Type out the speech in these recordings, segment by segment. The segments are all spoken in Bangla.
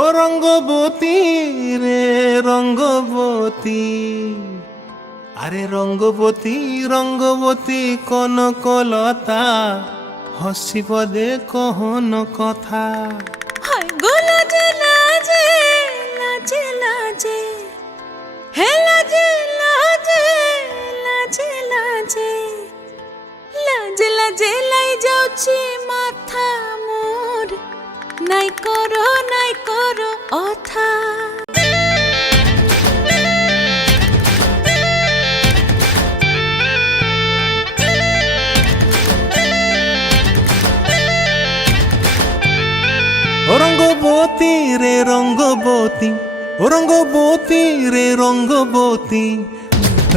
ও রঙ্গবতী রে রঙ্গবতী, আরে রঙ্গবতী রঙ্গবতী কনকলতা, হসিব দে কহন কথা। হায় গো লাজে লাজে লাজে লাজে, হে লাজে লাজে লাজে লাজে, লাজে লাজে লাই যাଉଛି মাথা মোর, নাই করো অথা। ও রঙ্গবতী রে রঙ্গবতী, ও রঙ্গবতী রে রঙ্গবতী,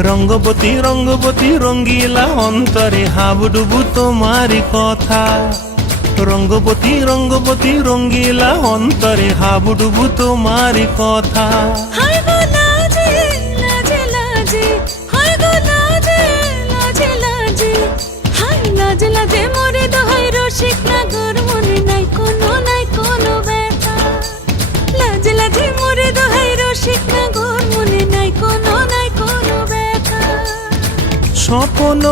রঙ্গবতী রঙ্গবতী রঙ্গিলা অন্তরে হাবুডুবু তোমারি কথা। রঙ্গবতী রঙ্গবতী রঙ্গিলা অন্তরে হাবুডুবু তোমারি কথা। হায় গো লাজে লাজে লাজে, হায় গো লাজে লাজে লাজে, হায় লাজে লাজে মোরে দোহাই রসিক নাগর, মনে নাই কোনো ব্যথা। লাজে লাজে মোরে দোহাই রসিক নাগর, মনে নাই কোনো ব্যথা। স্বপ্ন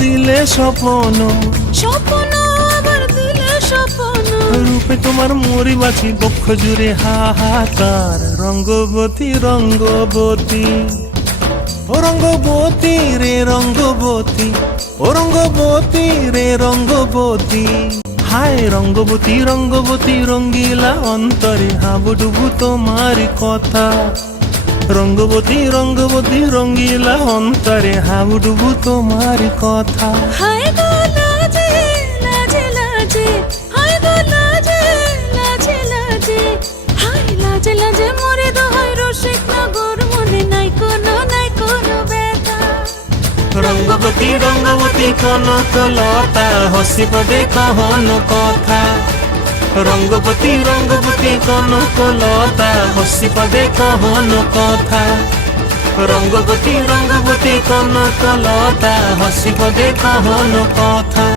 দিলে স্বপ্ন, স্বপ্ন আবার দিলে স্বপ্ন, রূপে তোমার মরি বাছি বক্ষ জুড়ে হাহাকার। রঙ্গবতী রঙ্গবতী, ও রঙ্গবতী রে রঙ্গবতী, ও রঙ্গবতী রে রঙ্গবতী, হায় রঙ্গবতী রঙ্গবতী রঙ্গিলা অন্তরে হাবুডুবু তোমারি কথা। রঙ্গবতী রঙ্গবতী রঙ্গিলা অন্তরে হাবুডুবু তোমারি কথা। হায় গো লাজে লাজে লাজে, হায় গো লাজে লাজে লাজে, হায় লাজে লাজে মোরে দোহাই রসিক নগর, মনে নাই কোনো ব্যথা। রঙ্গবতী রঙ্গবতী কনকলতা, হসিব দে কহন কথা। রঙ্গবতী রঙ্গবতী কনকলতা, হসিব দে কহন কথা। রঙ্গবতী রঙ্গবতী কনকলতা, হসিব দে কহন কথা।